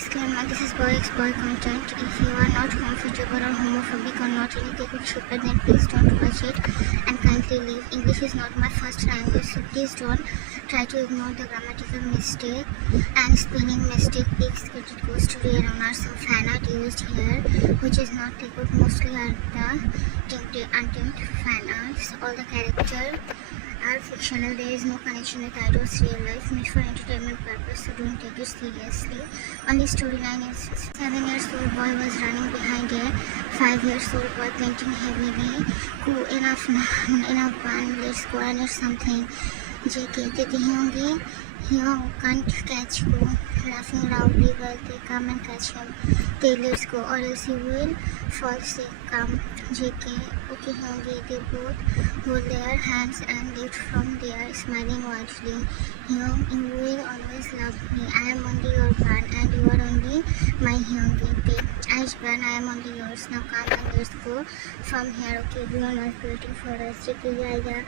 Disclaimer: this is boy content. If you are not comfortable or homophobic or not any Taekook shipper, then please don't watch it and kindly leave. English is not my first language, so please don't try to ignore the grammatical mistake and spelling mistake. Please credit goes to real owners. Some fan art used here, which is not Taekook, mostly are the untamed fan arts. All the characters are fictional. There is no connection with idols real life, made for entertainment purpose, so don't take it seriously. Only storyline is 7-year-old boy was running behind a 5-year-old boy painting heavily. Cool enough bun, let's go and something. JK, Hyung can't catch Go, laughing loudly while they come and catch him. They let's go or else he will fall sick. Come, JK, okay Hyungi, they both hold their hands and lift from there, smiling widely. Hyung, you will always love me. I am only your bun and you are only my Hyungi. HYUNGI'S bun, I am only yours. Now come and let's go from here. Okay, everyone was waiting for us. JK, yeah.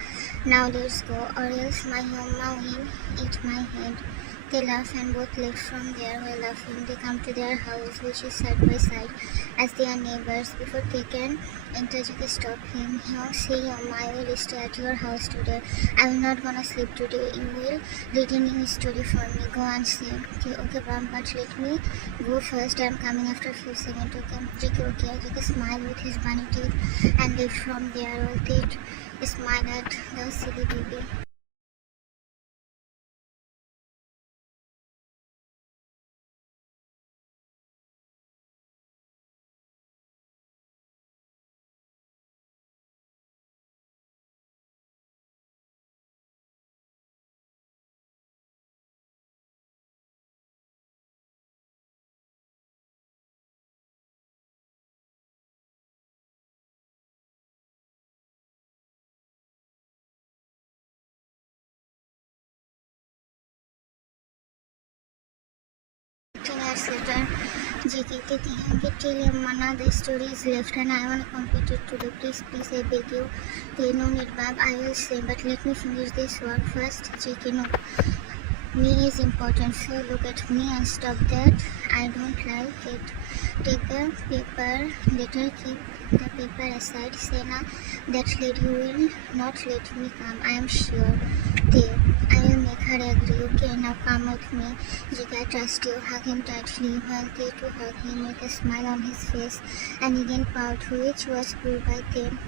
Now let's go or else my Hyungma will eat my head. They laugh and both left from there while laughing. They come to their house, which is side by side, as they are neighbors. Before they can enter, JK stop him. Hyung, say I will stay at your house today. I will not gonna sleep today. You will read a new story for me. Go and sleep. Okay, Bam, but let me go first. I am coming after a few seconds. Okay, JK, okay. JK smiled with his bunny teeth and left from there while they smiled at the silly baby. Years later, JK, tell your mana the story is left and I want to complete it today. Please, I beg you. They no need, Bab, I will say, but let me finish this work first. JK, no. Me is important, so look at me and stop that. I don't like it. Take the paper, later keep the paper aside. Sena, that lady will not let me come, I am sure. I will make her agree. Okay, now come with me. JK, I trust you. Hug him tightly while they too hug him with a smile on his face and he didn't pout, which was cool by them.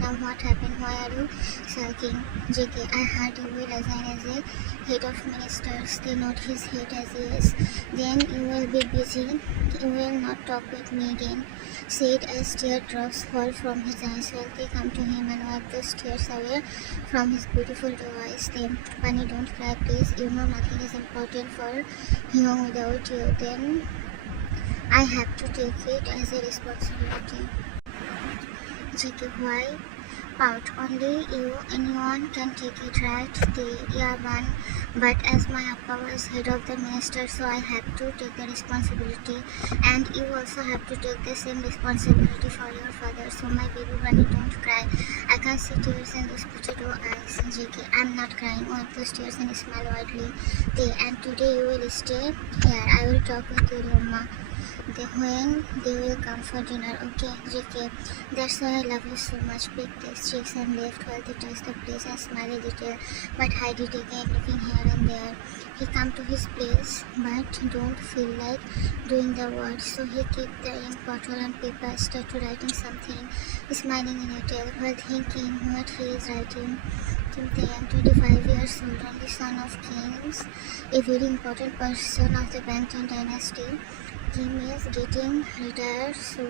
Now what happened? Why are you sulking? JK, I heard you will resign as a head of ministers. They nod his head as yes. Then you will be busy. You will not talk with me again. Said as teardrops fall from his eyes while they come to him and wipe those tears away from his beautiful blue eyes. Bunny, don't cry, please. You know nothing is important for Hyung without you. Then I have to take it as a responsibility. JK, why? Pout. Only you, anyone can take it, right? Yeah, Bun. But as my appa was head of the minister, so I have to take the responsibility. And you also have to take the same responsibility for your father. So my baby bunny, don't cry. I can see tears in those potato eyes. JK, I'm not crying. Wipe those tears and smile widely. And today you will stay here. I will talk with your mama. When they will come for dinner. Okay, JK, that's why I love you so much. Big taste cheeks and left while they touch the place and smile a little, but hide it again, looking here and there. He come to his place, but don't feel like doing the work, so he keep the ink bottle and paper, started writing something, smiling in a tail while thinking what he is writing. I am 25 years old, only son of kings, a very important person of the Parental dynasty. Kim is getting retired, so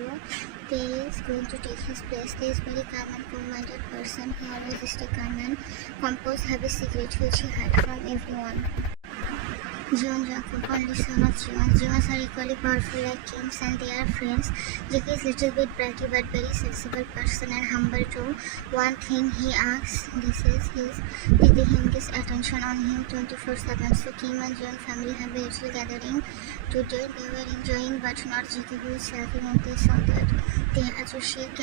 Tae is going to take his place. Tae is very calm and cool-minded person. He always stay calm and composed, have a secret which he hide from everyone. Jeon Jakob, only son of Jeon. Jeons are equally powerful like kings and they are friends. JK is little bit bratty but very sensible person and humble too. One thing he asks, this is his taking his attention on him 24/7. So Kim and Jeon family have a little gathering today. They were enjoying but not JK, who is sulking when they saw that. They Ajushi,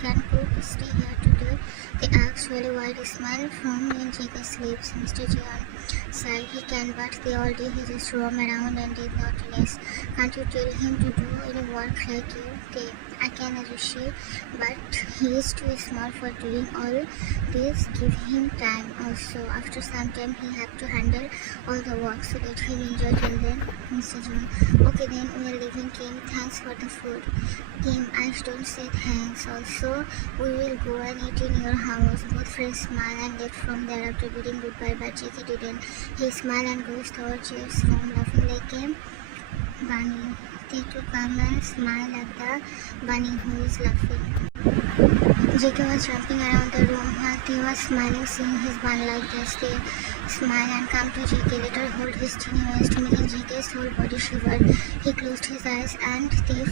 can cook stay here today? They asked with a wide smile from when JK sleeps. Mr. Jeon, Sigh, he can, but the all day he just roam around and did naughtiness. Can't you tell him to do any work like you? They, I can Ajushi, but he is too small for doing all this. Give him time. Also, after some time he have to handle all the work, so let him enjoy till then. Mr. John, okay then we are leaving Kim. Thanks for the food. Kim, I don't say thanks. Also, we will go and eat in your house. Both friends smile and left from there after bidding goodbye, but Jackie didn't. He smiled and goes towards Jeff's room, laughing like a bunny. They took a smile at the bunny who is laughing. Jackie was jumping around the room while they were smiling, seeing his bun like this. They smile and come to Jackie, later hold his teeny waist, making Jackie's whole body shiver. He closed his eyes and they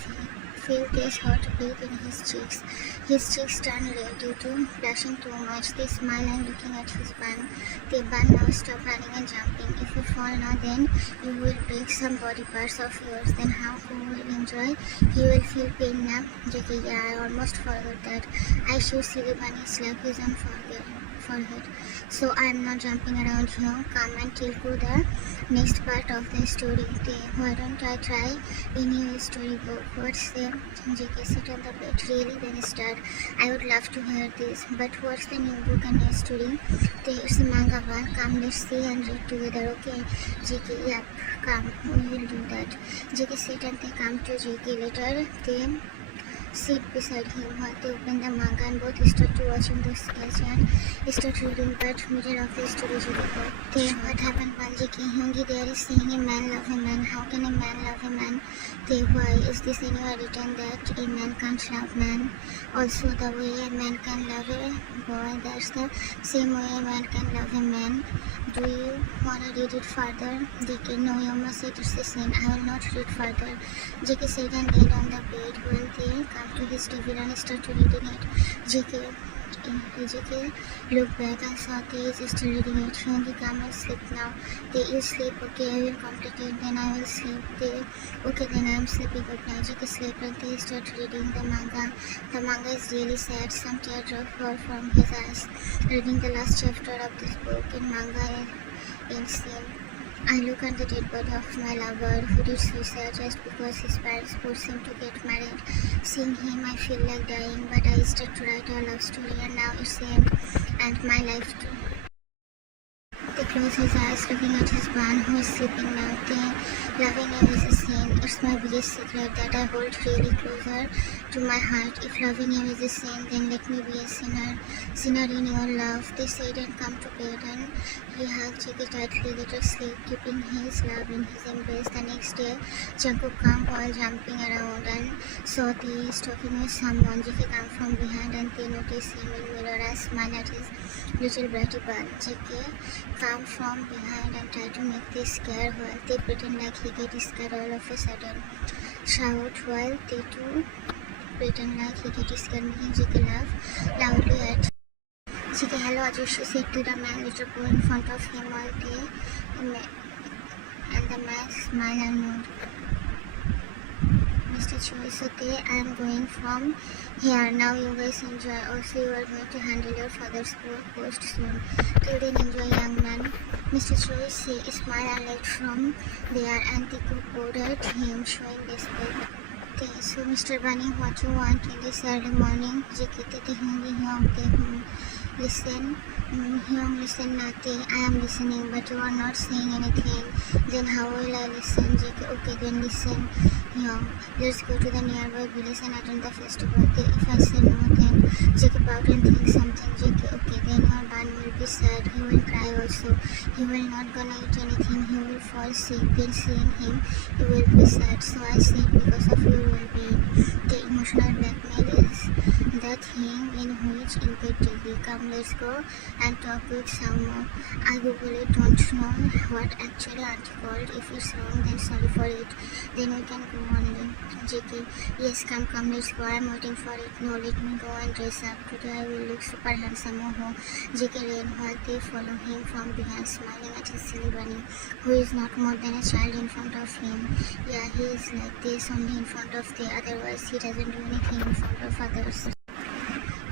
felt this hot breath in his cheeks. His cheeks turned red due to blushing too much. They smile and looking at his bun. The bun now stop running and jumping. If you fall now, then you will break some body parts of yours. Then how who will enjoy? He will feel pain now. Jackie, yeah, I almost forgot that. I should see the bunny slap his own forehead. So I am not jumping around here. Come and tell you the next part of the story. Why don't I try a new storybook? What's the JK sit on the bed? Really? Then start. I would love to hear this. But what's the new book and new story? It's a manga one. Come, let's see and read together. Okay, JK, yep, come, we will do that. JK sit and they come to JK later. They sit beside him while they open the manga and both start to watching the sketch and start reading, but middle of the story they what happened while JK Hyungi there is saying a man love a man. How can a man love a man? They, why is this anywhere written that a man can't love man? Also the way a man can love a boy, that's the same way a man can love a man. Do you wanna read it further? JK, no, you must say it's the same. I will not read further. JK sat and laid on the bed while they come to his TV and start reading it. JK looked back and saw they is still reading it. Hyungi, come and sleep now. They, you sleep, okay, I will complete it, then I will sleep. They, okay, then I am sleeping, good night. JK slept and they start reading the manga. The manga is really sad. Some teardrops fall from his eyes. Reading the last chapter of this book in manga in scene. I look at the dead body of my lover who did suicide just because his parents forced him to get married. Seeing him, I feel like dying, but I start to write a love story and now it's the end and my life too. They close his eyes looking at his bun who is sleeping now. They, loving him is a sin. It's my biggest secret that I hold really closer to my heart. If loving him is a sin, then let me be a sinner. Sinner in your love. They said and come to bed and he hugged JK tightly, let her sleep, keeping his love in his embrace. The next day, Taekook come while jumping around and saw they is talking with someone. JK come from behind and they notice him in mirror and smile at his little brighty bun. JK come from behind and try to make this scare while they pretend like he get scared all of a sudden. Shout while they too pretend like he get scared, making JK laugh loudly at JK. Hello Ajushi said to the man, later go in front of him while they and the man smile and nod. Mr. Choi, so I am going from here. Now you guys enjoy. Also you are going to handle your father's post soon. Till then enjoy, young man. Mr. Choi smile and left from there and Taekook ordered him, showing respect. Okay, so Mr. Bunny, what you want in this early morning? Listen, Hyung, listen, nothing. I am listening, but you are not saying anything. Then how will I listen? JK, okay, then listen. Hyung, let's go to the nearby village and attend the festival. If I say no, then JK pout and think something. JK, okay, then your bun will be sad. He will cry also. He will not gonna eat anything. He will fall sick. Then seeing him, he will be sad. So I said because of your well-being. The emotional blackmail is the thing in which you get deeply. Come, let's go and talk with someone. I Google it, don't know what actually auntie called. If it's wrong, then sorry for it. Then we can go only. JK, yes, come, let's go. I'm waiting for it. No, let me go and dress up. Today I will look super handsome. Oh, JK ran while they follow him from behind, smiling at his silly bunny, who is not more than a child in front of him. Yeah, he is like this only in front of the otherwise he doesn't do anything in front of others.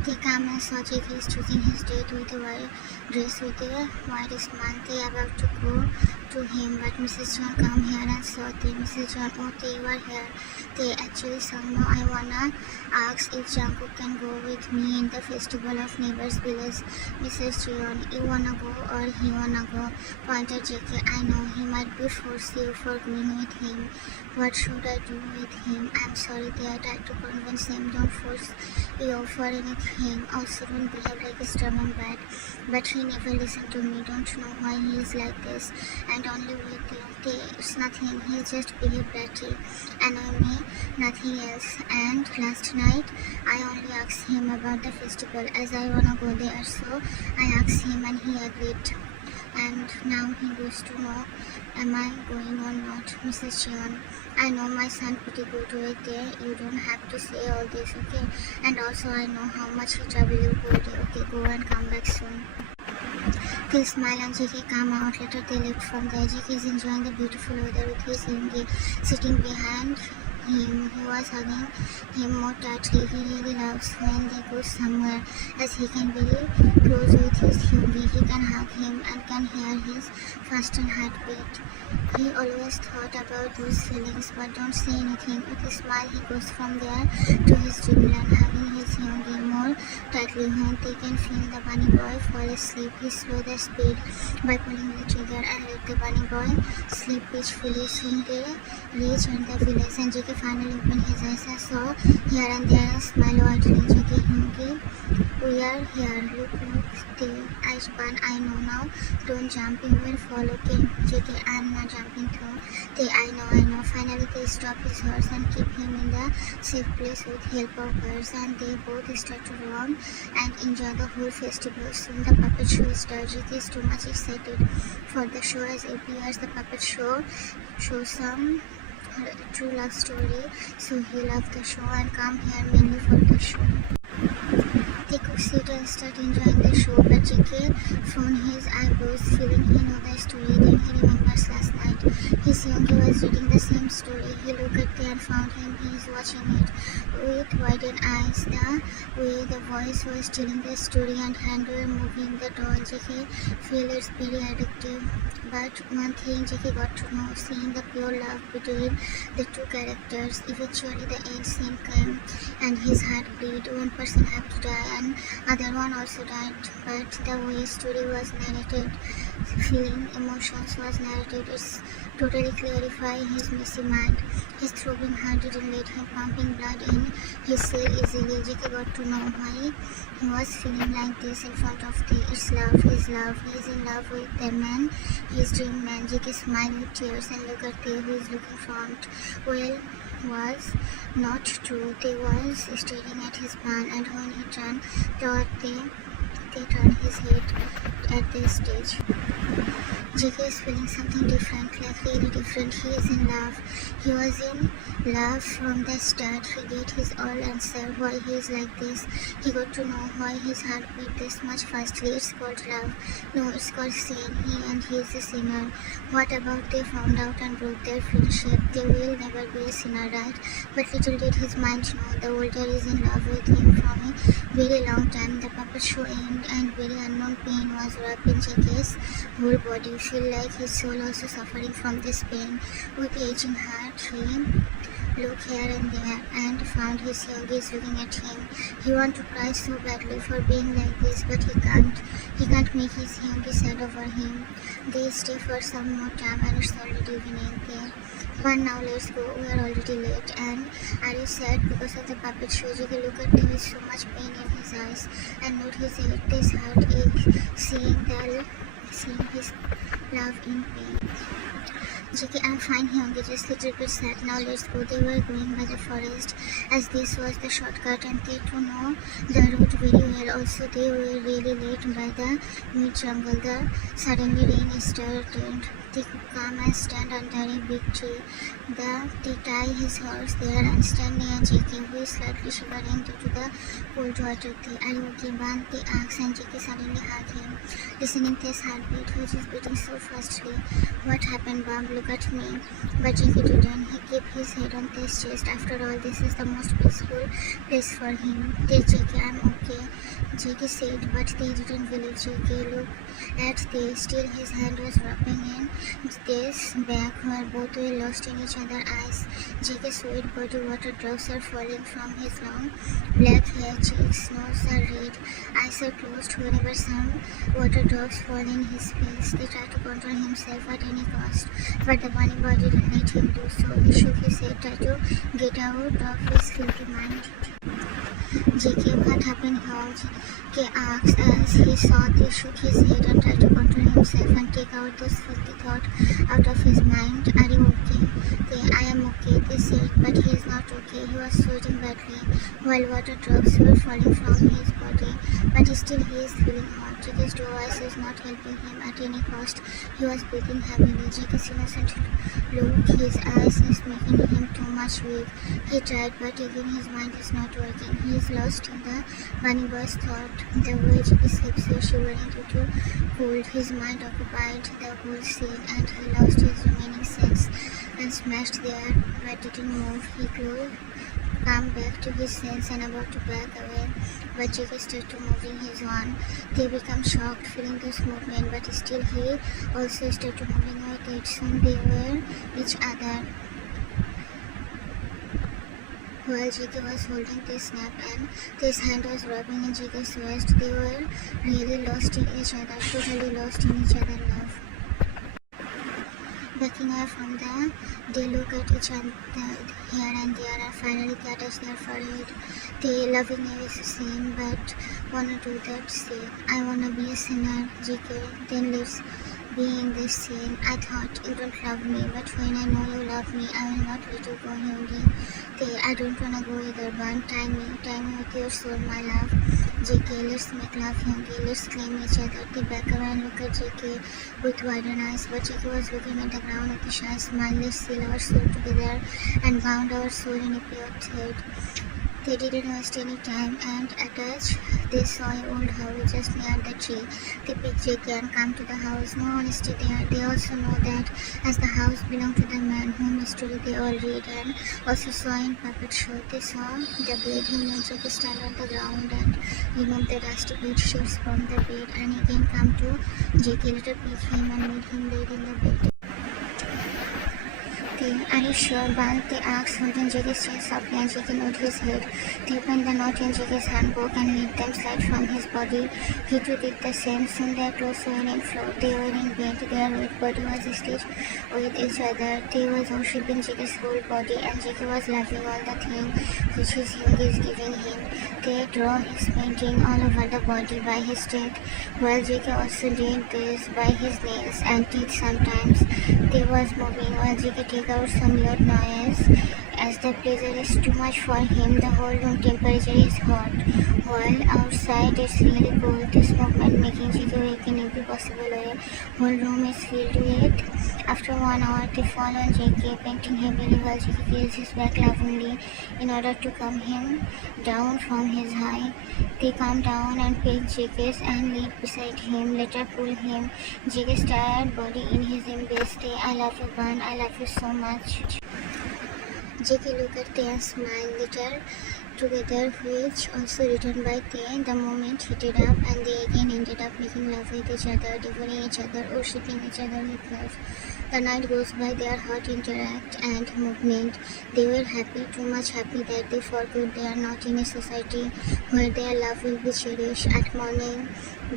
They come and saw Jake is choosing his date with a white dress with a white sman. They about to go to him, but Mrs. John come here and saw they. Mrs. John, oh, they were here. They actually somehow I wanna ask if Jungkook can go with me in the festival of neighbors village. Mrs. John, you wanna go or he wanna go? Pointed JK, I know he might be force you for going with him. What should I do with him? I'm sorry, they are trying to convince him. Don't force you for anything. Also, don't behave like a stubborn brat. But he never listened to me. Don't know why he is like this. And only with you. It's nothing. He just behaved bratty. Annoy me, nothing else. And last night, I only asked him about the festival as I wanna go there. So I asked him and he agreed. And now he goes to know am I going or not. Mrs. Cheon, I know my son pretty good right there. You don't have to say all this, okay? And also I know how much he trouble you go there. Okay, go and come back soon. They smile and JK come out. Later they left from there. JK is enjoying the beautiful weather with his Yoongi sitting behind him. He was hugging him more tightly. He really loves when they go somewhere as he can be close with his Hyungi. He can hug him and can hear his faster heartbeat. He always thought about those feelings but don't say anything. With a smile he goes from there to his dreamland, hugging his Hyungi more tightly. When they can feel the bunny boy fall asleep, he slows the speed by pulling the trigger and let the bunny boy sleep peacefully. Soon they reach the village and JK finally opened his eyes and saw here and there and smile widely. JK, Hyungi, we are here. Look, HYUNGI'S BUN, I know now. Don't jump, you will fall, okay? JK, I'm not jumping through. I know. Finally they stop his horse and keep him in the safe place with help of girls, and they both start to run and enjoy the whole festival. Soon the puppet show starts. JK is too much excited for the show as every year the puppet show shows some true love story, so he loved the show and come here mainly for the show. Taekook sit and start enjoying the show, but JK frowned his eyebrows, feeling he knew the story. Then he remembers last night. His Yoongi was reading the same story. He looked at it and found him. He is watching it with widened eyes. The way the voice was telling the story and hand were moving the doll, JK feel it's very addictive. But one thing JK got to know, seeing the pure love between the two characters. Eventually the end scene came and his heart bleed. One person had to die and other one also died. But the way story was narrated, feeling emotions was narrated, it's totally clarify his messy mind. His throbbing heart didn't let him pumping blood in his cell easily. JK got to know why he was feeling like this in front of the it's love, his love. He is in love with the man, his dream man. JK smiled with tears and looked at Tae, who is looking front. Well, was not true. They was staring at his pan, and when he turned toward they turned his head at the stage. JK is feeling something different, like really different. He is in love. He was in love from the start. He get his all answer why he is like this. He got to know why his heart beat this much fastly. It's called love. No, it's called sin. He and he is a sinner. What about they found out and broke their friendship? They will never be a sinner, right? But little did his mind know the older is in love with him from a very long time. The puppet show ended and very unknown pain was wrapped in JK's whole body. Feel like his soul also suffering from this pain. With aging heart, he looked here and there and found his Yoongi is looking at him. He wants to cry so badly for being like this, but he can't. He can't make his Yoongi sad over him. They stay for some more time and it's already evening. But now let's go. We are already late. And are you sad because of the puppet show? JK look at him with so much pain in his eyes and note his heartache, seeing his love in pain. JK, I'm fine, Hyungi, just little bit sad. Now let's go. They were going by the forest as this was the shortcut and they to know the route very well. Also they were really late by the mid jungle. Suddenly rain started. Taekook come and stand under a big tree. They tie his horse there and stand near JK, who is slightly shivering due to the cold water. Are you okay, Bun? They ask, and JK suddenly hug him, listening to his heartbeat, which is beating so fastly. What happened, Bob? Look at me. But JK didn't. He kept his head on his chest. After all, this is the most peaceful place for him. Tell JK I'm okay, JK said, but they didn't believe JK. Look at they. Still his hand was rubbing in this back where both were lost in each other's eyes. JK's sweet body water drops are falling from his long black hair, cheeks, nose are red, eyes are closed whenever some water drops fall in his face. They try to control himself at any cost, but the bunny boy didn't let him do so. He shook his head, tried to get out of his filthy mind. JK, what happened here? JK asked as he saw they shook his head and tried to control himself and take out those filthy thoughts out of his mind. Are you okay? I am okay, they said, but he is not okay. He was sweating badly while water drops were falling from his body, but still he is feeling hot. JK's voice is not helping him at any cost. He was breathing heavily. JK's innocent look, his eyes is making him too much weak. He tried, but again his mind is not working. He is lost in the bunny boy's thought. The way JK's lips were shivering due to cold, his mind occupied the whole scene, and he lost his remaining sense and smashed there but didn't move. He come back to his sense and about to back away, but JK started moving his one. They become shocked, feeling this movement, but still he also started moving with it. Soon they were each other. While JK was holding this snap and his hand was rubbing in JK's waist, they were really lost in each other, totally lost in each other's love. Backing away from they look at each other here and there and finally they attach their forehead. They lovingly is the same but wanna do that scene. I wanna be a sinner, JK, then let's be in this scene. I thought you don't love me, but when I know you love me, I will not let you go, Hyungi. I don't wanna go either, Bun. Tie me with your soul, my love. JK, let's make love, Hyungi. Let's claim each other. They back around and look at JK with widened eyes, but JK was looking at the ground with a shy smile. Let's seal our soul together and bound our soul in a pure thread. They didn't waste any time and attached. They saw an old house just near the tree. They picked JK and come to the house. No one stayed there. They also know that as the house belonged to the man whom story they all read and also saw in puppet show. They saw the bed. He made JK stand on the ground and remove the dusty bed sheets from the bed and again come to JK. Later pick him and made him laid in the bed. Are you sure, Bal? They asked, holding JK's chest softly, and JK nodded his head. They opened the knot in JK's handbook and let them slide from his body. He too did the same. Soon their clothes were in floor. They were in bed. Their wet body was stitched with each other. They were worshipping JK's whole body, and JK was laughing all the thing which his Hyungi is giving him. They draw his painting all over the body by his teeth, while JK also did this by his nails and teeth sometimes. They was moving while JK take out some loud noise. As the pleasure is too much for him, the whole room temperature is hot, while outside it's really cold. This movement making JK wake in every possible way. Whole room is filled with. After 1 hour, they fall on JK, painting heavily while JK kills his back lovingly in order to calm him down from his high. They calm down and pick JK's and leap beside him, later pull him, JK's tired body in his embrace. I love you, Bun, I love you so much. JK look at Tae and smile. Later together, which also written by Tae. The moment heated up and they again ended up making love with each other, devouring each other, worshipping each other with love. The night goes by, their heart interact and movement. They were happy, too much happy that they forgot they are not in a society where their love will be cherished. At morning,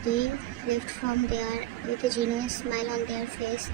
they left from there with a genuine smile on their face.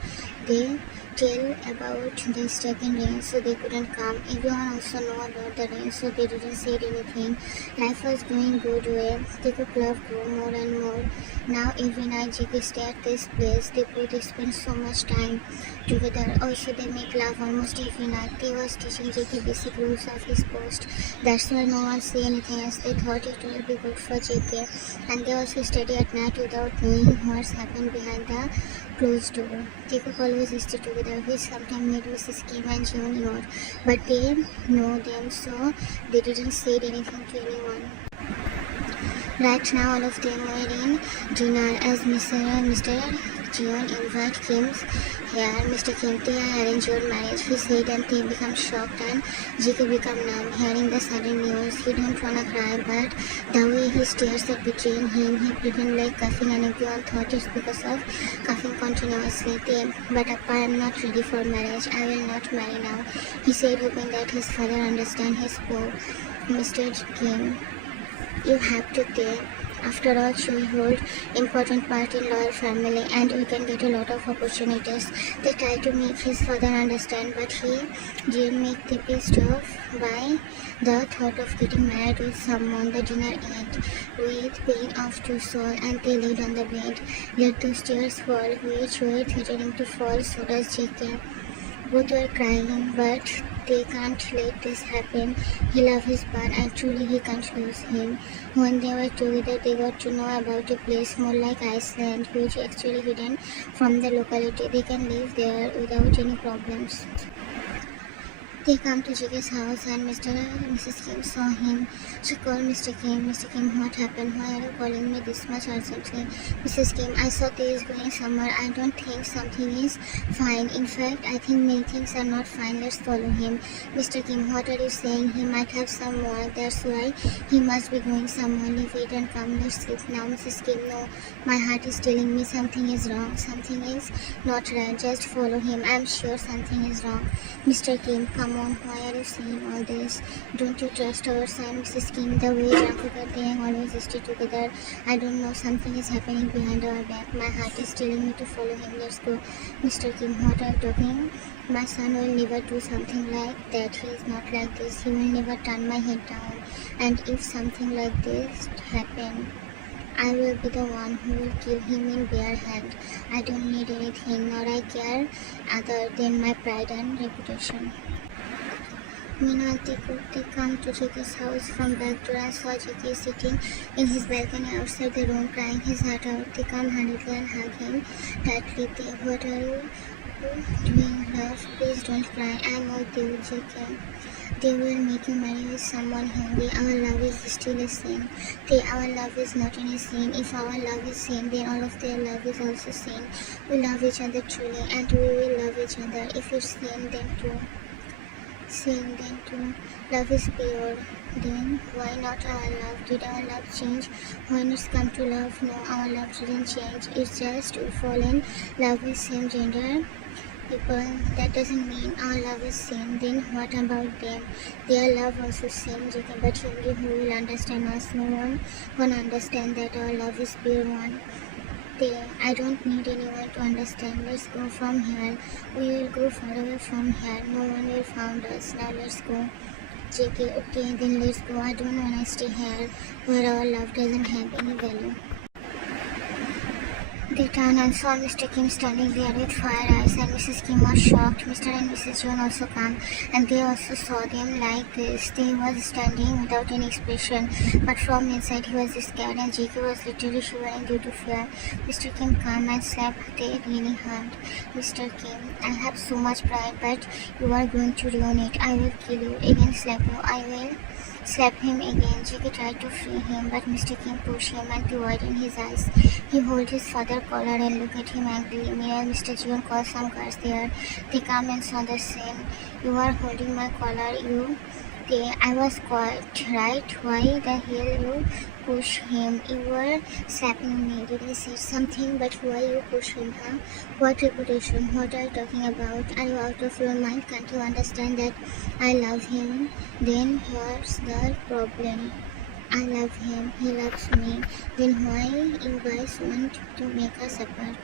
They tell about the stuck in rain, so they couldn't come. Everyone also know about the rain, so they didn't say anything. Life was going good way. They could love grow more and more. Now every night JK stay at this place. They both spend so much time together. Also they make love almost every night. They was teaching JK basic rules of his post. That's why no one say anything as they thought it will be good for JK. And they also study at at night without knowing what's happened behind the closed door. Taekook always stay together, which sometimes made Mrs. Kim and Jiwon ignore, but they know them, so they didn't say anything to anyone. Right now, all of them were in dinner as Mr. Jiwon invite Kim's here. Mr. Kim, I arrange your marriage, he said, and they become shocked and JK become numb hearing the sudden news. He don't wanna cry, but the way he stares at betraying him, he pretend like coughing, and everyone thought it's because of coughing continuously. But Appa, I'm not ready for marriage. I will not marry now, he said, hoping that his father understand his poor Mr. Kim. You have to pay. After all, she hold important part in loyal family and we can get a lot of opportunities. They try to make his father understand, but he didn't make the pissed off by the thought of getting married with someone. The dinner ended with pain off to soul and they laid on the bed. Let those tears fall, which were threatening to fall, so does JK. Both were crying, but they can't let this happen. He loves his bun and truly he can't lose him. When they were together, they got to know about a place more like Iceland, which is actually hidden from the locality. They can live there without any problems. They come to JK's house and Mr. and Mrs. Kim saw him. She called Mr. Kim. Mr. Kim, what happened? Why are you calling me this much urgently? Mrs. Kim, I saw Tae is going somewhere. I don't think something is fine. In fact, I think many things are not fine. Let's follow him. Mr. Kim, what are you saying? He might have some more. That's why he must be going somewhere. Leave it and come. Let's sleep now. Mrs. Kim, no. My heart is telling me something is wrong. Something is not right. Just follow him. I'm sure something is wrong. Mr. Kim, come on, why are you saying all this? Don't you trust our son, Mrs. Kim? The way Jungkook and Tae always stay together. I don't know, something is happening behind our back. My heart is telling me to follow him. Let's go. Mr. Kim, what are you talking? My son will never do something like that. He is not like this. He will never turn my head down. And if something like this happen, I will be the one who will kill him in bare hand. I don't need anything, nor I care other than my pride and reputation. Meanwhile, they come to JK's house from back door and saw JK sitting in his balcony outside the room crying his heart out. They come hurriedly and hug him tightly. What are you doing, love? Please don't cry. I'm with you, JK. They will make you marry with someone healthy. Our love is still a sin. Our love is not any sin. If our love is sin, then all of their love is also sin. We love each other truly and we will love each other. If it's sin, then too. Love is pure. Then why not our love? Did our love change when it's come to love? No, our love didn't change. It's just we fall in love with same gender people. That doesn't mean our love is same. Then what about them? Their love also same, JK, but only who will understand us. No one can understand that our love is pure one. I don't need anyone to understand. Let's go from here. We will go far away from here. No one will find us. Now let's go. JK, okay, then let's go. I don't want to stay here where our love doesn't have any value. They turned and saw Mr. Kim standing there with fire eyes, and Mrs. Kim was shocked. Mr. and Mrs. John also come, and they also saw them like this. They was standing without any expression, but from inside he was scared, and JK was literally shivering due to fear. Mr. Kim came and slapped Tae really hard. Mr. Kim, I have so much pride, but you are going to ruin it. I will kill you, again slap you. I will slap him again. JK tried to free him, but Mr. Kim pushed him and tears in his eyes. He held his father's collar and looked at him angrily. Meanwhile, Mr. Jiwon called some guards there. They come and saw the scene. You are holding my collar, you. I was caught, right? Why the hell you push him? You were slapping me. Did I say something? But why you push him, huh? What reputation? What are you talking about? Are you out of your mind? Can't you understand that I love him? Then what's the problem? I love him. He loves me. Then why you guys want to make us apart?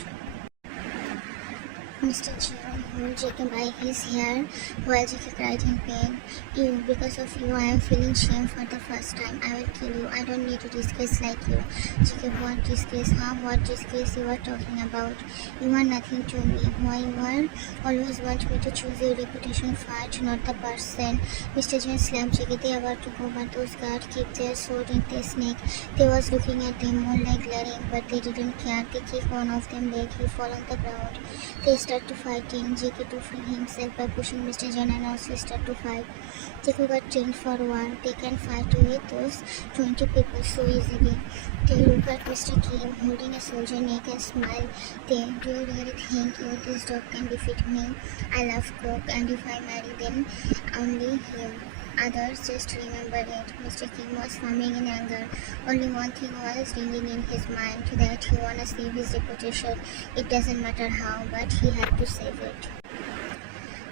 Mr. Jion hold JK by his hair while JK cried in pain. You, because of you, I am feeling shame for the first time. I will kill you. I don't need to disgrace like you. JK, what disgrace? Huh? What disgrace you are talking about? You are nothing to me. Why you are? Always want me to choose your reputation first, not the person. Mr. Jion slammed JK. They about to go, but those guards keep their sword in their neck. They was looking at them more like glaring, but they didn't care. They kicked one of them leg. He fall on the ground. They start to fighting. JK to free himself by pushing Mr. Jan and also start to fight. Taekook got trained for war. They can fight with those 20 people so easily. They look at Mr. Kim holding a soldier neck and smile. They, do you really think you, this dog can defeat me? I love Cook, and if I marry then only him. Others just remember it. Mr. Kim was foaming in anger. Only one thing was ringing in his mind, that he wanna save his reputation. It doesn't matter how, but he had to save it.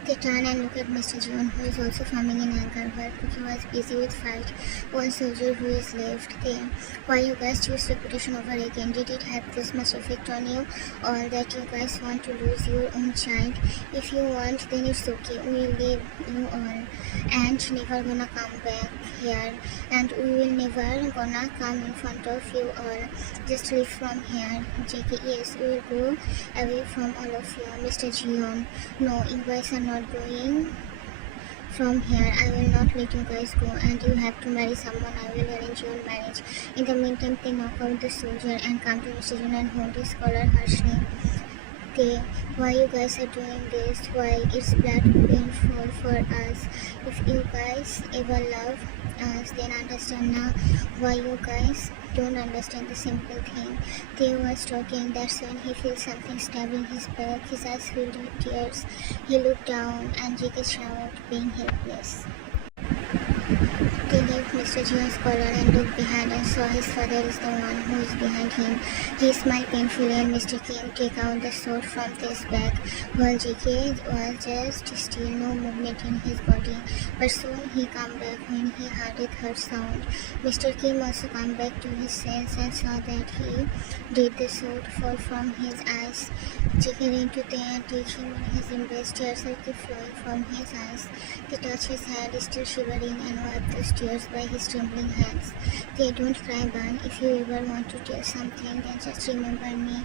They turn and look at Mr. Jion, who is also foaming in anger, while Cookie was busy with fight. One soldier who is left there. Why you guys choose reputation over again? Did it have this much effect on you? Or that you guys want to lose your own child? If you want, then it's okay. We'll leave you all. And never gonna come back here. And we will never gonna come in front of you all. Just leave from here. JK, yes, we will go away from all of you. Mr. Jion, no, you guys are not going from here. I will not let you guys go, and you have to marry someone. I will arrange your marriage. In the meantime, they knock out the soldier and come to Mr. Jion and hold his collar harshly. They, why you guys are doing this? Why? It's blood painful for us. If you guys ever love us, then understand now why you guys don't understand the simple thing. They was talking. That's when he feels something stabbing his back. His eyes filled with tears. He looked down and JK shouted, being helpless. They left Mr. Jion's collar and looked behind and saw his father is the one who is behind him. He smiled painfully and Mr. Kim took out the sword from his back, while JK was just still, no movement in his body. But soon he came back when he heard a third sound. Mr. Kim also came back to his sense and saw that he did the sword fall from his eyes. JK ran to there and took him in his embrace. Tears kept flowing from his eyes. They touched his head, still shivering, and wiped those tears by his trembling hands. They, don't cry, Bun. If you ever want to tell something, then just remember me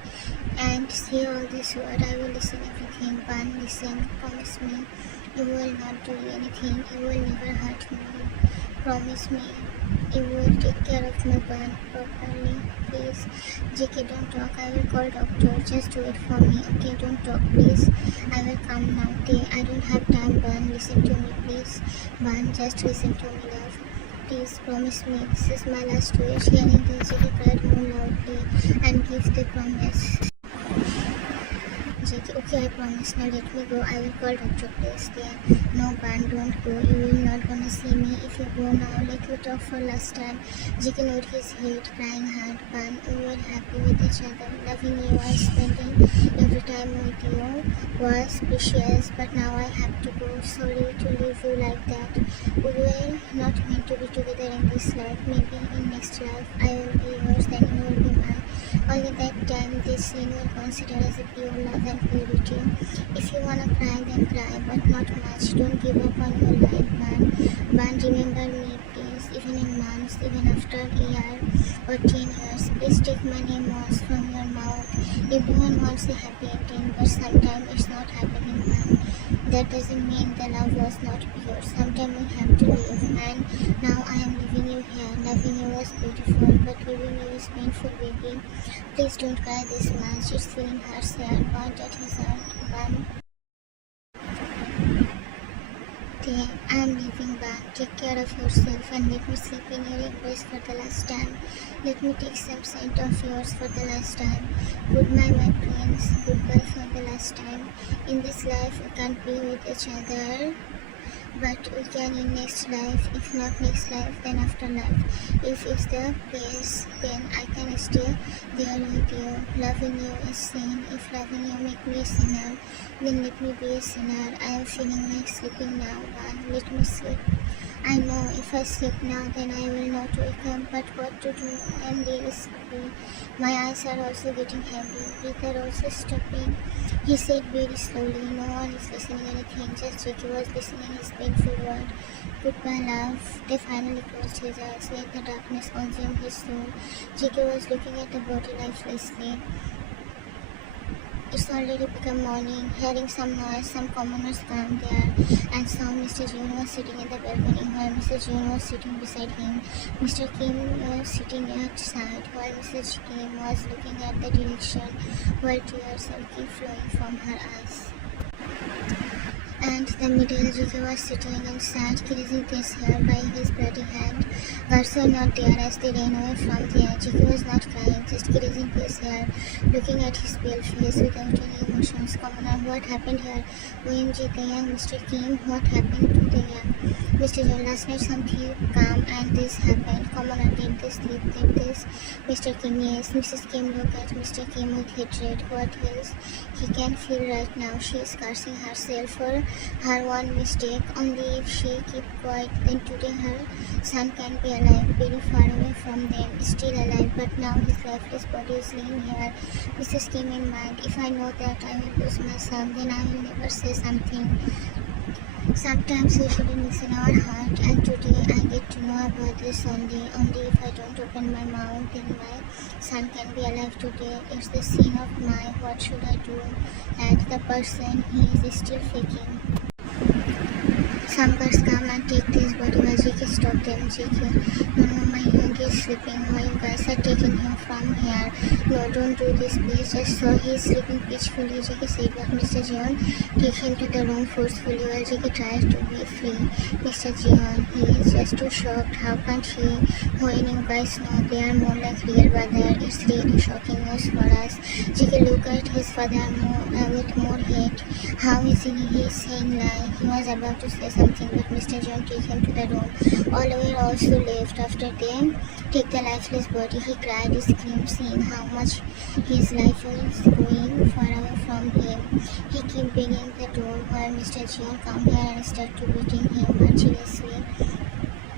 and say all this word. I will listen everything. Bun, listen. Promise me. You will not do anything. You will never hurt me. Promise me. You will take care of my Bun properly. Please. JK, don't talk. I will call doctor. Just wait for me. Okay, don't talk, please. I will come now. I don't have time, Bun. Listen to me, please. Bun, just listen to me, love. Please promise me. This is my last wish. Hearing this, JK cried more loudly and gave the promise. JK, okay, I promise. Now let me go. I will call doctor, please. There. No, Bun, don't go. You will not gonna see me if you go now. Let me talk for last time. JK nodded his head, crying hard. Bun, we were happy with each other. Loving you and spending every time with you was precious. But now I have to go. Sorry to leave you like that. We were not meant to be together in this life. Maybe in next life I will be yours, then you will be mine. Only that time this scene will consider as a pure love and purity. If you wanna cry, then cry, but not much. Don't give up on your life, Bun. Bun, remember me, please. Even in months, even after a year or 10 years, please take my name once from your mouth. Everyone wants a happy ending, but sometimes it's not happening, Bun. That doesn't mean the love was not pure. Sometimes we have to live, and now I am leaving you here. Loving you was beautiful, but leaving you is painful, baby. Please don't cry this much. It's feeling hurts here. Point at his heart. Bun. There, I am leaving, Bun. Take care of yourself and let me sleep in your embrace for the last time. Let me take some scent of yours for the last time. Goodbye, my prince. Goodbye for the last time. In this life, we can't be with each other but we can in next life. If not next life, then afterlife. If it's the case, then I can stay there with you. Loving you is sin. If loving you make me a sinner, then let me be a sinner. I am feeling like sleeping now, but let me sleep. I know if I sleep now, then I will not wake up, but what to do? I am really sleepy. My eyes are also getting heavy. Breath are also stopping. He said very slowly. No one is listening anything. Just Ricky was listening his painful word. Goodbye, love. They finally closed his eyes. Let the darkness consume his soul. Ricky was looking at the body lifelessly. It's already become morning. Hearing some noise, some commoners come there and saw Mr. June was sitting in the balcony while Mr. June was sitting beside him. Mr. Kim was sitting outside while Mrs. Kim was looking at the direction where tears are keep flowing from her eyes. And the middle Jiki was sitting inside, caressing his hair by his bloody hand. Guards were not there as they ran away from there. Jiki was not crying, just caressing his hair, looking at his pale face without any emotions. Commoner, what happened here? OMG, Taeyang, Mr. Kim, what happened to Taeyang? Mr. John, last night something calm and this happened. Commoner, did this, did this? Mr. Kim, yes. Mrs. Kim looked at Mr. Kim with hatred. What else? He can feel right now. She is cursing herself for her one mistake. Only if she keep quiet, then today her son can be alive, very far away from them, still alive, but now his lifeless body is laying here. Mrs. Kim in mind, if I know that I will lose my son, then I will never say something. Sometimes we shouldn't listen our heart, and today I get to know about this only if I don't open my mouth, then my son can be alive today. It's the sin of my, what should I do? And the person he is still faking. Some girls come and take this body while Jiki stop them. Jiki, no, my Hyungi is sleeping. Why you guys are taking him from here? No, don't do this, please. Just so he is sleeping peacefully. Jiki said, but Mr. Jeon, take him to the room forcefully while Jiki tries to be free. Mr. Jeon, he is just too shocked. How can't he? When you guys know they are more like real brother, it's really shocking news for us. Jiki looked at his father with more hate. How easily he is saying lie. He was about to say something, but Mr. John took him to the room. All were also left. After they take the lifeless body, he cried, he screamed, seeing how much his life was going far away from him. He kept banging the door while Mr. John came here and started beating him mercilessly.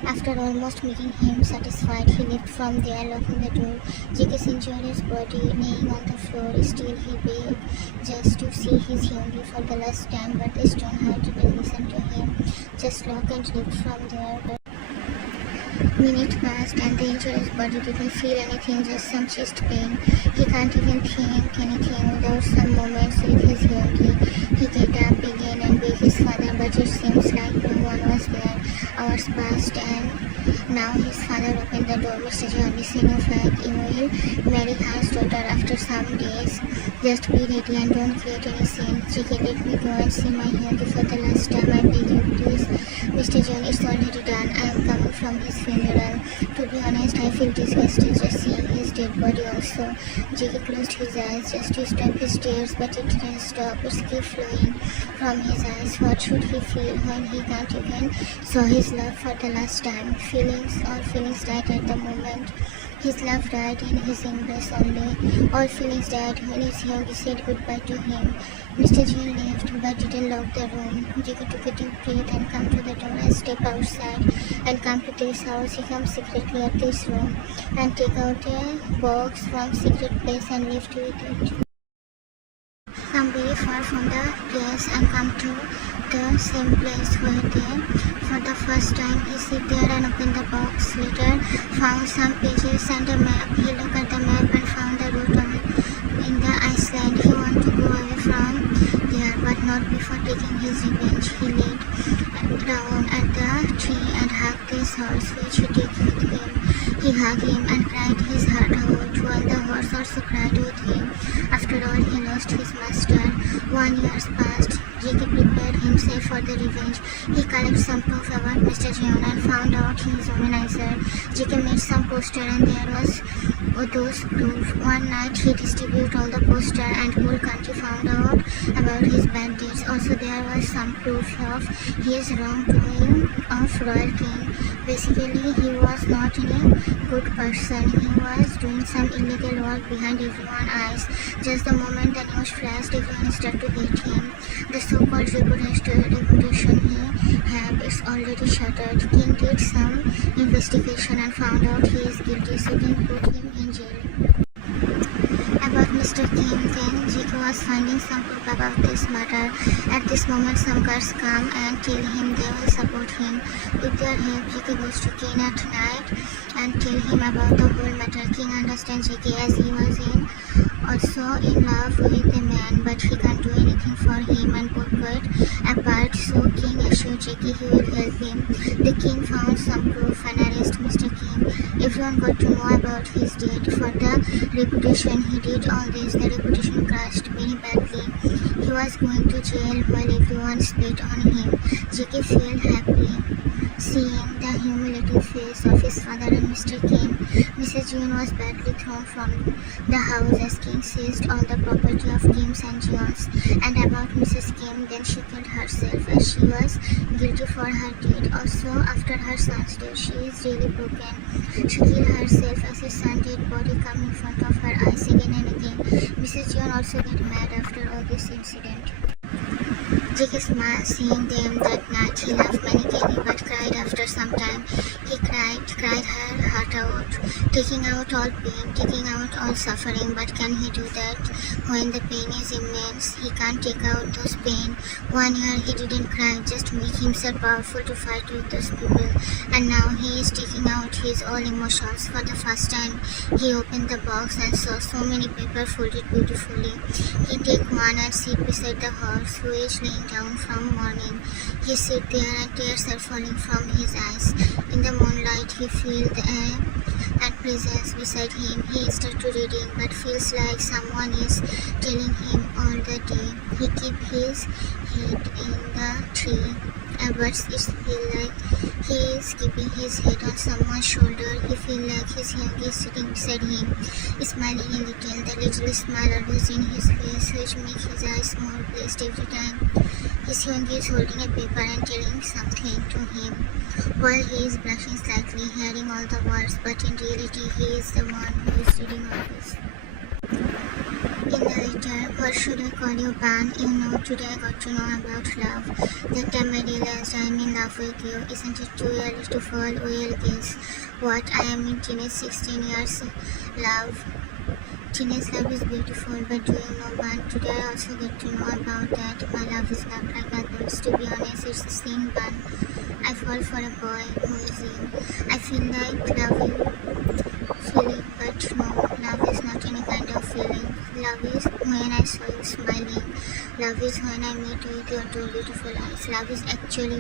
After almost making him satisfied, he left from there, locking the door. Jiki enjoyed his body laying on the floor. Still, he begged just to see his Hyungi for the last time, but the stone heart didn't listen to him. Just locked and left from there. But minutes passed and the injured body didn't feel anything, just some chest pain. He can't even think anything without some moments with his Hyungi. He get up again and begged his father, but it seems like no one was there. Hours passed and now his father opened the door. Mr. John, listen, in fact, you will marry his daughter after some days. Just be ready and don't create any scene. Jiki, let me go and see my Hyungi for the last time. I beg you, please. Mr. John, it's already done. I am coming from his funeral. To be honest, I feel disgusted just seeing his dead body also. Jiki closed his eyes just to stop his tears, but it didn't stop. It kept flowing from his eyes. What should he feel when he can't even saw his love for the last time? All feelings died at the moment. His love died in his embrace only. All feelings died when his Hyungi said goodbye to him. Mr. Jin left but didn't lock the room. Jiki took a deep breath and come to the door and step outside and come to this house. He comes secretly at this room and take out a box from secret place and left with it. Come very far from the place and come to the same place where they, for the first time, he sit there and open the box. Later, found some pages and a map. He looked at the map and found the route in the Iceland. He wanted to go away from there, but not before taking his revenge. He laid down at the tree and hugged his horse, which he took with him. He hugged him and cried his heart out, while the horse also cried with him. After all, he lost his master. 1 year passed. JK prepared himself for the revenge. He collected some proof about Mr. Jeon and found out he is a womanizer. JK made some poster and there was those proof. One night he distributed all the poster and whole country found out about his bad deeds. Also there was some proof of his wrongdoing of royal king. Basically he was not a good person. He was doing some illegal work behind everyone's eyes. Just the moment the news flashed, everyone started to hate him. The so-called reputation he had is already shattered. King did some investigation and found out he is guilty, so King put him in jail. About Mr. Kim, then JK was finding some proof about this matter. At this moment, some guards come and tell him they will support him. With their help, JK goes to King at night and tell him about the whole matter. King understands JK as he was also in love with a man, but he can't do anything for him and both got apart, so King assured JK he will help him. The King found some proof and arrested Mr. Kim. Everyone got to know about his deed. For the reputation he did all this, the reputation crashed very badly. He was going to jail while everyone spit on him. JK felt happy seeing the humiliating face of his father and Mr. Kim. Mrs. Jeon was badly thrown from the house as King seized all the property of Kims and Jeon's. And about Mrs. Kim, then she killed herself as she was guilty for her deed. Also, after her son's death, she is really broken. She killed herself as her son's dead body come in front of her eyes again and again. Mrs. Jeon also get mad after all this incident. JK smiled seeing them that night. He loved Kenny but cried after some time. He cried her heart out, taking out all pain, taking out all suffering. But can he do that when the pain is immense? He can't take out those pain. 1 year he didn't cry, just make himself powerful to fight with those people. And now he is taking out his all emotions. For the first time, he opened the box and saw so many papers folded beautifully. He take one and sit beside the horse who is laying down from morning. He sit there and tears are falling from his eyes. In the moonlight he feels the air and presence beside him. He starts reading but feels like someone is telling him all the day. He keep his head in the tree. But it feel like he is keeping his head on someone's shoulder. He feel like his Hyungi is sitting beside him, smiling a little. The little smile always in his face, which makes his eyes more pleased every time. His Hyungi is holding a paper and telling something to him, while he is blushing slightly, hearing all the words, but in reality he is the one who is reading all this. In the letter, what should I call you, Ban? You know, today I got to know about love. That time I realized I am in love with you. Isn't it too early to fall? Well, guess what? I am in teenage 16 years love. Teenage love is beautiful, but do you know, Ban? Today I also get to know about that. My love is not like others. To be honest, it's the same, Ban. I fall for a boy who is you. I feel like love you feeling, but no, love is not any kind of feeling. Love is when I saw you smiling. Love is when I meet with your two beautiful eyes. Love is actually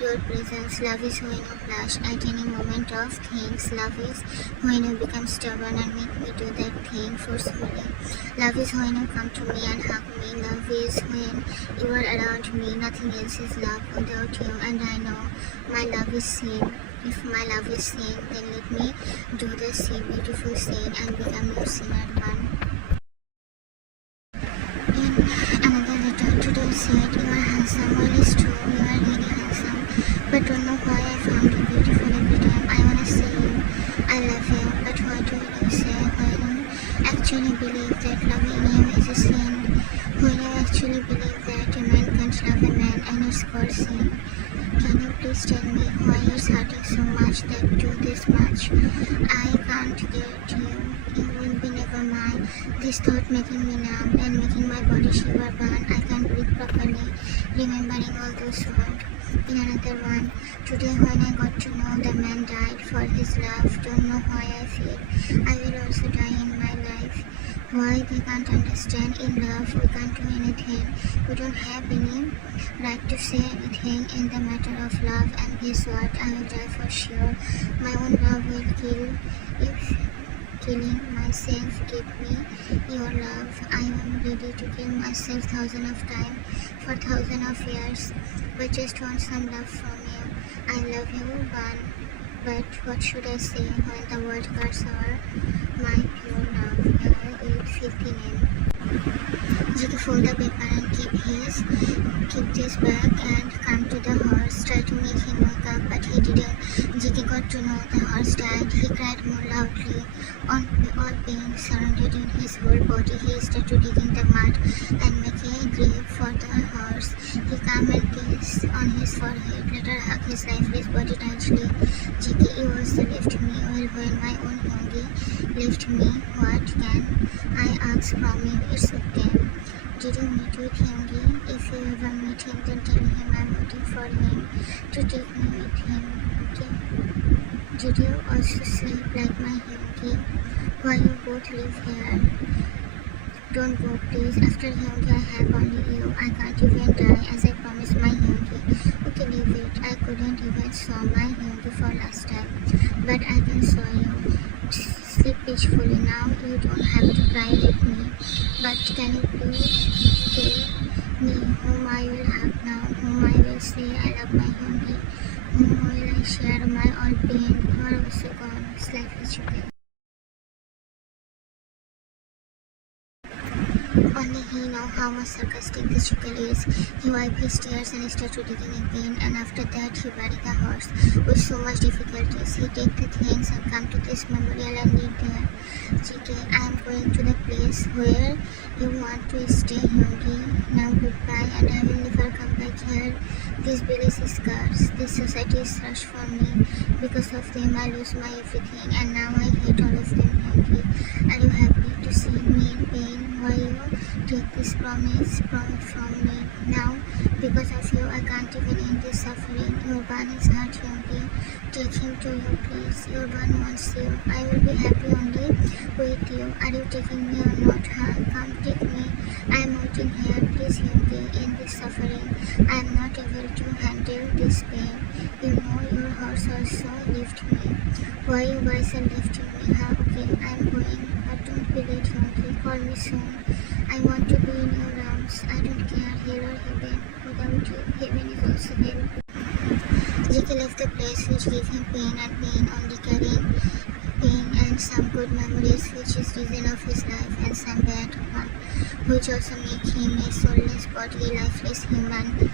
your presence. Love is when you blush at any moment of things. Love is when you become stubborn and make me do that thing forcefully. Love is when you come to me and hug me. Love is when you are around me. Nothing else is love without you, and I know my love is sin. If my love is sin, then let me do the same beautiful sin and become your sinner one. In another letter, today said, you are handsome. Well, it's true, you are really handsome. But don't know why I found you beautiful every time. I wanna say you, I love you. But what do you say when you actually believe that loving you is a sin? When you actually believe that a man can't love a man and it's called sin? Can you please tell me why it's hurting so much that do this much? I can't get you. You will be never mine. This thought making me numb and making my body shiver burn. I can't breathe properly, remembering all those words. In another one, today when I got to know the man died for his love, don't know why I feel I will also die in my life. Why they can't understand? In love we can't do anything. We don't have any right to say anything in the matter of love, and guess what? I will die for sure. My own love will killing myself. Give me your love. I am ready to kill myself thousands of times for thousands of years, but just want some love from you. I love you, Bun. But what should I say when the world curse over my pure love? With filthy name. Jiki fold the paper and kept his bag and come to the horse. Tried to make him wake up, but he didn't. Jiki got to know the horse died. He cried more loudly. All pain surrounded in his whole body. He started digging the mud and making a grave for the horse. He came and kissed on his forehead. Later hugged his lifeless body tightly. Jiki, you also left me. Well, when my own Hyungi left me, what can I ask from you? It's okay. Did you meet with Hyungi? If you ever meet him, then tell him I'm waiting for him to take me with him, okay? Did you also sleep like my Hyungi? Why you both live here? Don't go, please. After Hyungi, I have only you. I can't even die as I promised my Hyungi. Okay, leave it. I couldn't even saw my Hyungi for last time, but I can saw you. Sleep peacefully now. You don't have to cry with me. But can you please tell me whom I will hug now, whom I will say I love my Hyungi, whom will I share my all pain? You are also gone, slightly choked. Only he knows how much sarcastic this chuckle is. He wiped his tears and started digging again, and after that he buried the horse with so much difficulties. He take the things and come to this memorial and live there. JK, I am going to the place where you want to stay, Hyungi. Now goodbye, and I will never come back here. This village is cursed. This society is rushed for me. Because of them I lose my everything, and now I hate all of them, Hyungi. Are you happy to see me in pain? Why you take this promise from me now? Because of you I can't even end this suffering. Your Bun is hurt, Hyungi. Take him to you, please. Your Bun wants you. I will be happy only with you. Are you taking me or not? Come take me. I am waiting here. Please, Hyungi, end this suffering. I am not able to handle this pain. You know your horse also left me. Why you guys are lifting me? Okay, I am going. But don't be late, Hyungi. Call me soon. I want to be in your arms. I don't care, hell or heaven. Without you, heaven is also hell. Jiki left the place which gave him pain and pain, only carrying pain and some good memories which is reason of his life, and some bad one which also make him a soulless, bodily, lifeless human.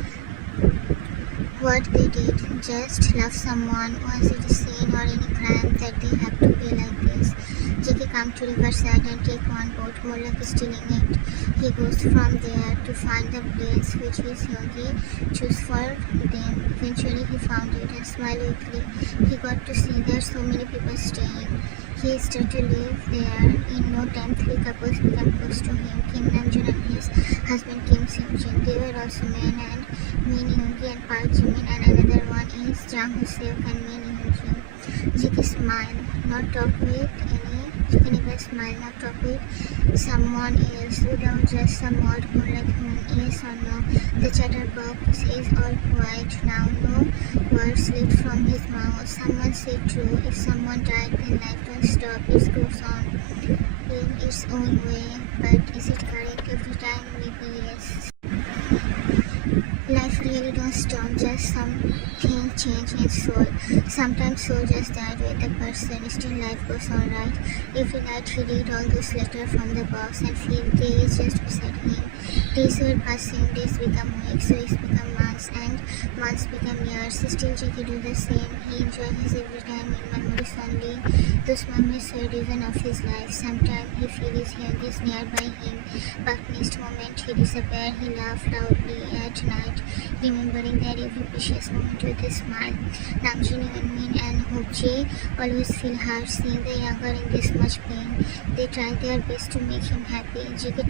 What they did, just love someone. Was it a sin or any crime that they have to be like this? Jiki come to riverside and take one boat. Molak is stealing it. He goes from there to find the place which his Hyungi choose for them. Eventually he found it and smiled weakly. He got to see there so many people staying. He started to live there. In no time, 3 couples became close to him. Kim Namjoon and his husband Kim Seok-jin. They were also men and Min Hyungi and Park Jimin, and another one is Jang Hoo-seok and Min Hyungi. Jiki smile, not talk with any. Jiki never smile, not talk with someone else without just some word more like yes or no. The chatterbox is all quiet now. No words slip from his mouth. Someone said true. If someone died, then life don't stop. It goes on in its own way. But is it correct every time? Maybe yes. Life really don't stop, just something change in soul. Sometimes soul just died with the person, still life goes on, right? Every night he read all those letters from the box and feel days just beside him. Days were passing, days become weeks, weeks become months, and months become years. Still Jiki do the same. He enjoys his every time in memories only. Those memories were reason of his life. Sometimes he feels his Hyungi nearby him, but next moment he disappears. He laughs loudly at night, remembering that every precious moment with a smile. Namjoon, Min and Hook-jae always feel hard seeing the younger in this much pain. They try their best to make him happy. Jiki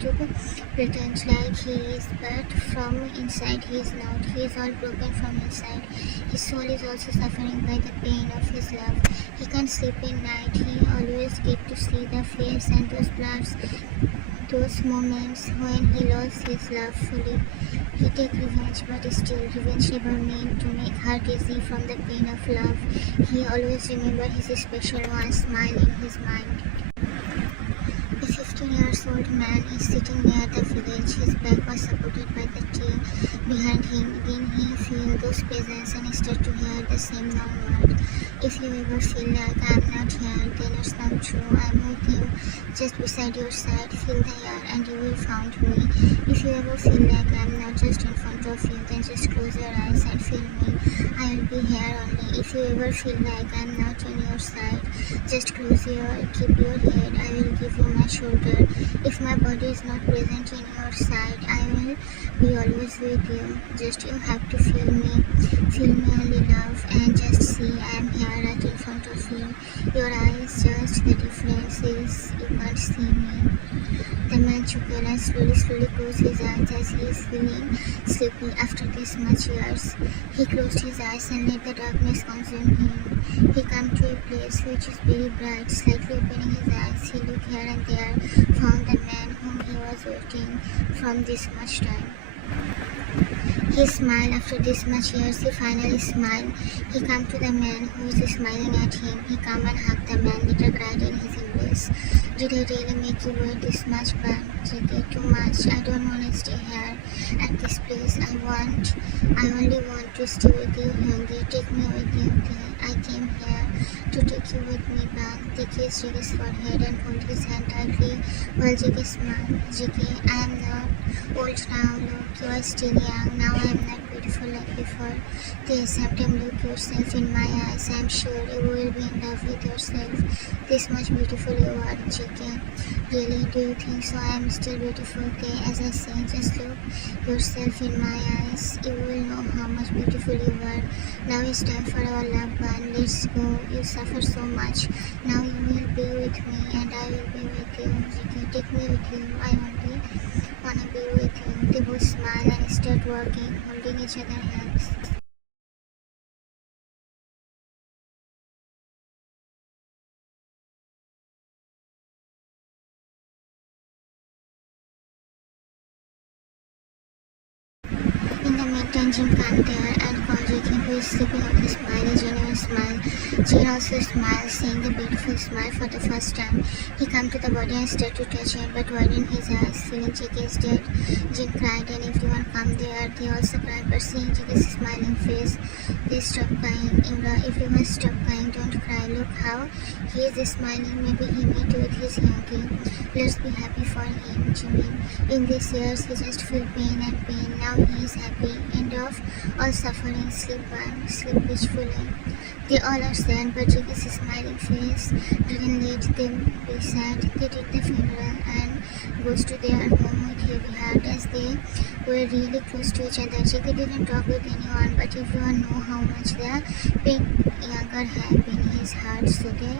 pretends like he is, but from inside he is not. He is all broken from inside. His soul is also suffering by the pain of his love. He can't sleep in night. He always get to see the face and those bloods, those moments when he lost his love fully. He take revenge, but still revenge never meant to make heart easy from the pain of love. He always remember his special one smile in his mind. 19-year-old man is sitting near the village. His back was supported by the tree behind him. Again he feel those presence and start to hear the same known word. If you ever feel like I'm not here, then it's not true. I'm with you, just beside your side. Feel the air and you will find me. If you ever feel like I'm not just in front of you, then just close your eyes and feel me. I will be here only. If you ever feel like I'm not on your side, just keep your head. I will give you my shoulder. If my body is not present in your side, I will be always with you. Just you have to feel me only, love, and just see I am here right in front of you. Your eyes, just the difference is you can't see me. The man shook and slowly closed his eyes as he is feeling sleepy after this much years. He closed his eyes and let the darkness consume him. He came to a place which is very bright. Slightly opening his eyes, he looked here and there, found the man whom he was waiting from this much time. He smiled. After this much years, he finally smiled. He came to the man who was smiling at him. He came and hugged the man, later cried in his embrace. Did I really make you wait this much, Bun? JK, too much. I don't want to stay here at this place. I only want to stay with you, Hyungi. Take me with you. I came here to take you with me, Bun. They kissed JK's forehead and hold his hand tightly while JK smiled. JK, I am not old now. Look, you are still young. Now I am not beautiful like before. They sometimes look yourself in my eyes. I am sure you will be in love with yourself. This much beautiful you are, JK. Really, do you think so? I am still beautiful, okay? As I say, just look yourself in my eyes. You will know how much beautiful you are. Now it's time for our love, Bun. Let's go. You suffer so much. Now you will be with me and I will be with you. JK, take me with you. I only wanna be with you. They both smile and start walking, holding each other's hands. In the meantime, Jin came there and called Jackie, who is sleeping on his smile, a genuine smile. Jin also smiled, seeing the beautiful smile for the first time. He came to the body and started to touch it, but widened his eyes, feeling Jackie is dead. Jin cried, and everyone came there. They also cried, but seeing Jackie's smiling face, they stopped crying. Imra, everyone stop crying, don't cry. Look how he is smiling. Maybe he met with his Hyungi. Let's be happy for him, Jimin. In these years, he just feel pain and pain. Now he is happy. End of all suffering. Sleep, Bun. Sleep peacefully. They all are sad, but Jackie's smiling face didn't let them be sad. They did the funeral and goes to their home with heavy heart as they were really close to each other. Jackie didn't talk with anyone, but everyone know how much the pain younger had in his heart, so they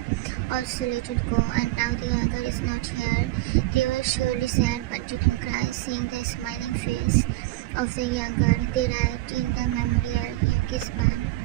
also let it go. And now the younger is not here. They were surely sad, but didn't cry, seeing the smiling face of the younger. They write in the memorial, HYUNGI'S BUN.